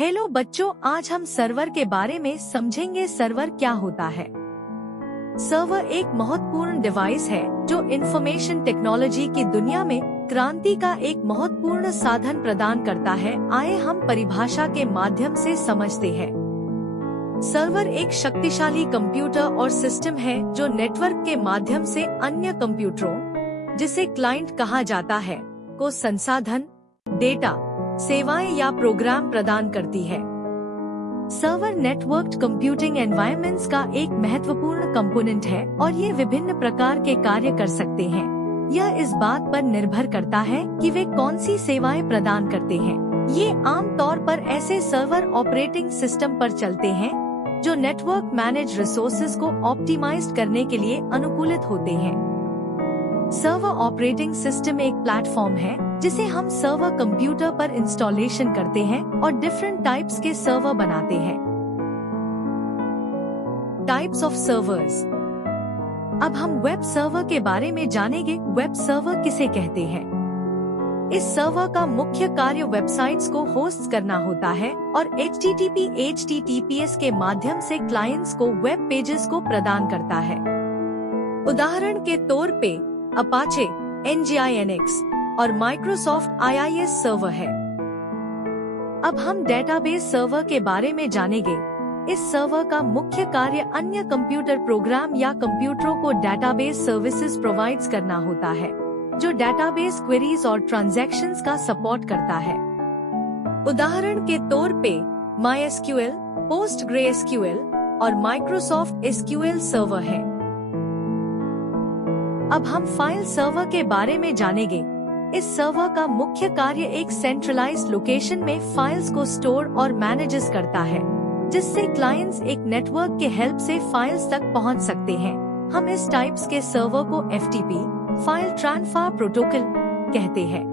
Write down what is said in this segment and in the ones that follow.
Hello बच्चों, आज हम सर्वर के बारे में समझेंगे। सर्वर क्या होता है? सर्वर एक महत्वपूर्ण डिवाइस है जो इंफॉर्मेशन टेक्नोलॉजी की दुनिया में क्रांति का एक महत्वपूर्ण साधन प्रदान करता है। आइए हम परिभाषा के माध्यम से समझते हैं। सर्वर एक शक्तिशाली कंप्यूटर और सिस्टम है जो नेटवर्क के माध्यम से अन्य कंप्यूटरों, जिसे क्लाइंट कहा जाता है, को संसाधन, डेटा, सेवाएं या प्रोग्राम प्रदान करती है। सर्वर नेटवर्क्ड कंप्यूटिंग एनवायरनमेंट्स का एक महत्वपूर्ण कंपोनेंट है और ये विभिन्न प्रकार के कार्य कर सकते हैं। यह इस बात पर निर्भर करता है कि वे कौन सी सेवाएं प्रदान करते हैं। ये आम तौर पर ऐसे सर्वर ऑपरेटिंग सिस्टम पर चलते हैं जो नेटवर्क मैनेज रिसोर्सेज को ऑप्टिमाइज करने के लिए अनुकूलित होते हैं। सर्वर ऑपरेटिंग सिस्टम एक प्लेटफॉर्म है जिसे हम सर्वर कंप्यूटर पर इंस्टॉलेशन करते हैं और डिफरेंट टाइप्स के सर्वर बनाते हैं। Types of servers. अब हम वेब सर्वर के बारे में जानेंगे। वेब सर्वर किसे कहते हैं? इस सर्वर का मुख्य कार्य वेबसाइट्स को होस्ट करना होता है और HTTPS के माध्यम से क्लाइंट्स को वेब पेजेस को प्रदान करता है। उदाहरण के तौर पे अपाचे, Nginx और माइक्रोसॉफ्ट IIS सर्वर है। अब हम डेटाबेस सर्वर के बारे में जानेंगे। इस सर्वर का मुख्य कार्य अन्य कंप्यूटर प्रोग्राम या कंप्यूटरों को डेटाबेस सर्विसेज प्रोवाइड्स करना होता है, जो डेटाबेस क्वेरीज और ट्रांजैक्शंस का सपोर्ट करता है। उदाहरण के तौर पे MySQL, PostgreSQL और माइक्रोसॉफ्ट SQL सर्वर है। अब हम फाइल सर्वर के बारे में जानेंगे। इस सर्वर का मुख्य कार्य एक सेंट्रलाइज्ड लोकेशन में फाइल्स को स्टोर और मैनेजेस करता है, जिससे क्लाइंट्स एक नेटवर्क के हेल्प से फाइल्स तक पहुंच सकते हैं। हम इस टाइप्स के सर्वर को FTP, फाइल ट्रांसफर प्रोटोकॉल कहते हैं।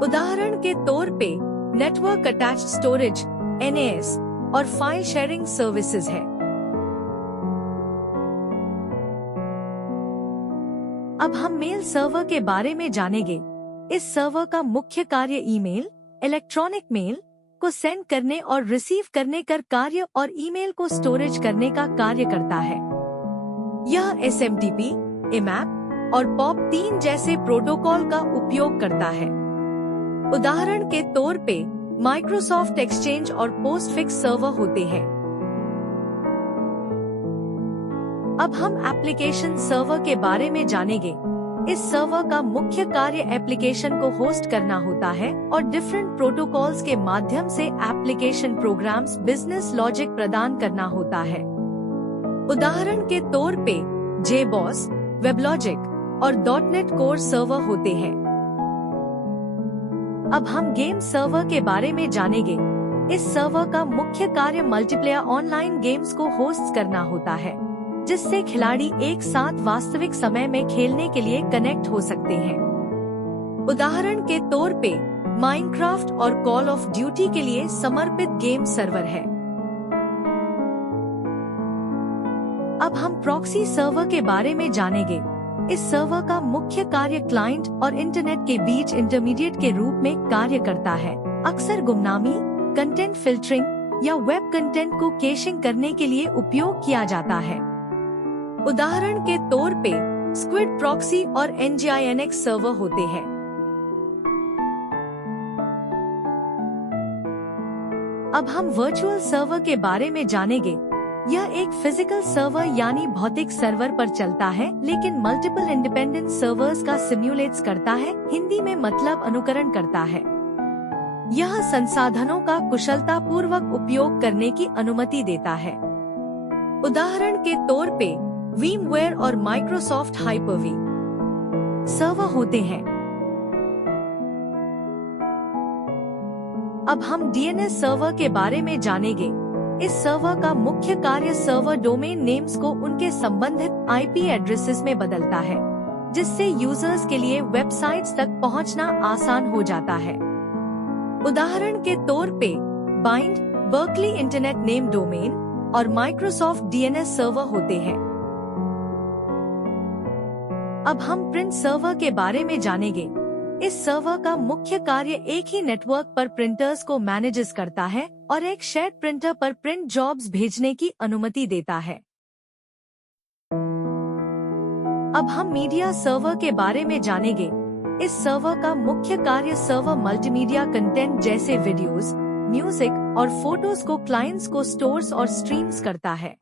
उदाहरण के तौर पे नेटवर्क अटैच्ड स्टोरेज NAS और फाइल शेयरिंग सर्विसेज है। अब हम मेल सर्वर के बारे में जानेंगे। इस सर्वर का मुख्य कार्य ईमेल, इलेक्ट्रॉनिक मेल को सेंड करने और रिसीव करने का कार्य और ईमेल को स्टोरेज करने का कार्य करता है। यह SMTP, IMAP और POP3 जैसे प्रोटोकॉल का उपयोग करता है। उदाहरण के तौर पे माइक्रोसॉफ्ट एक्सचेंज और पोस्टफिक्स सर्वर होते हैं। अब हम एप्लीकेशन सर्वर के बारे में जानेंगे। इस सर्वर का मुख्य कार्य एप्लीकेशन को होस्ट करना होता है और डिफरेंट प्रोटोकॉल्स के माध्यम से एप्लीकेशन प्रोग्राम्स बिजनेस लॉजिक प्रदान करना होता है। उदाहरण के तौर पे JBoss, WebLogic और .NET Core सर्वर होते हैं। अब हम गेम सर्वर के बारे में जानेंगे। इस सर्वर का मुख्य कार्य मल्टीप्लेयर ऑनलाइन गेम्स को होस्ट करना होता है, जिससे खिलाड़ी एक साथ वास्तविक समय में खेलने के लिए कनेक्ट हो सकते हैं। उदाहरण के तौर पे माइनक्राफ्ट और कॉल ऑफ ड्यूटी के लिए समर्पित गेम सर्वर है। अब हम प्रॉक्सी सर्वर के बारे में जानेंगे। इस सर्वर का मुख्य कार्य क्लाइंट और इंटरनेट के बीच इंटरमीडिएट के रूप में कार्य करता है। अक्सर गुमनामी, कंटेंट फिल्टरिंग या वेब कंटेंट को कैशिंग करने के लिए उपयोग किया जाता है। उदाहरण के तौर पे स्क्विड प्रॉक्सी और Nginx सर्वर होते हैं। अब हम वर्चुअल सर्वर के बारे में जानेंगे। यह एक फिजिकल सर्वर यानी भौतिक सर्वर पर चलता है, लेकिन मल्टीपल इंडिपेंडेंट सर्वर्स का सिम्युलेट्स करता है। हिंदी में मतलब अनुकरण करता है। यह संसाधनों का कुशलता पूर्वक उपयोग करने की अनुमति देता है। उदाहरण के तौर पे VMware और माइक्रोसॉफ्ट Hyper-V सर्वर होते हैं। अब हम DNS सर्वर के बारे में जानेंगे। इस सर्वर का मुख्य कार्य सर्वर डोमेन नेम्स को उनके संबंधित IP एड्रेसेस में बदलता है, जिससे यूजर्स के लिए वेबसाइट्स तक पहुंचना आसान हो जाता है। उदाहरण के तौर पे bind, Berkeley internet name domain और माइक्रोसॉफ्ट DNS सर्वर होते हैं। अब हम प्रिंट सर्वर के बारे में जानेंगे। इस सर्वर का मुख्य कार्य एक ही नेटवर्क पर प्रिंटर्स को मैनेज करता है और एक शेयर्ड प्रिंटर पर प्रिंट जॉब्स भेजने की अनुमति देता है। अब हम मीडिया सर्वर के बारे में जानेंगे। इस सर्वर का मुख्य कार्य सर्वर मल्टीमीडिया कंटेंट जैसे वीडियोस, म्यूजिक और फोटोज को क्लाइंट्स को स्टोर्स और स्ट्रीम्स करता है।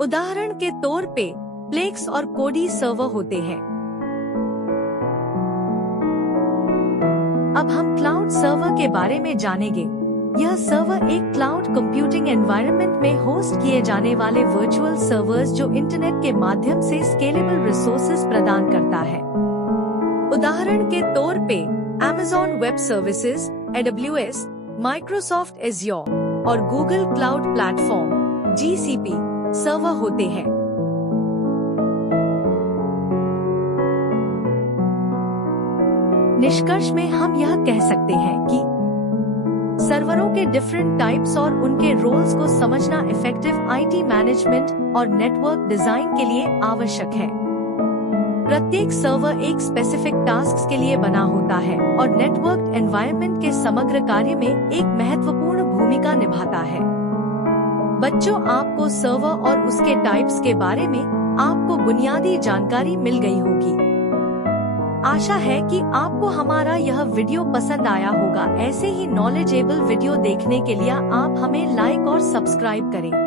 उदाहरण के तौर पे प्लेक्स और कोडी सर्वर होते हैं। अब हम क्लाउड सर्वर के बारे में जानेंगे। यह सर्वर एक क्लाउड कंप्यूटिंग एनवायरनमेंट में होस्ट किए जाने वाले वर्चुअल सर्वर्स जो इंटरनेट के माध्यम से स्केलेबल रिसोर्सेज प्रदान करता है। उदाहरण के तौर पे Amazon web services, AWS, Microsoft Azure और Google cloud platform GCP server होते हैं। निष्कर्ष में हम यह कह सकते हैं कि सर्वरों के डिफरेंट टाइप्स और उनके रोल्स को समझना इफेक्टिव IT मैनेजमेंट और नेटवर्क डिजाइन के लिए आवश्यक है। प्रत्येक सर्वर एक स्पेसिफिक टास्क के लिए बना होता है और नेटवर्क एनवायरनमेंट के समग्र कार्य में एक महत्वपूर्ण भूमिका निभाता है। बच्चों, आपको सर्वर और उसके टाइप्स के बारे में आपको बुनियादी जानकारी मिल गई होगी। आशा है कि आपको हमारा यह वीडियो पसंद आया होगा। ऐसे ही नॉलेजेबल वीडियो देखने के लिए आप हमें लाइक और सब्सक्राइब करें।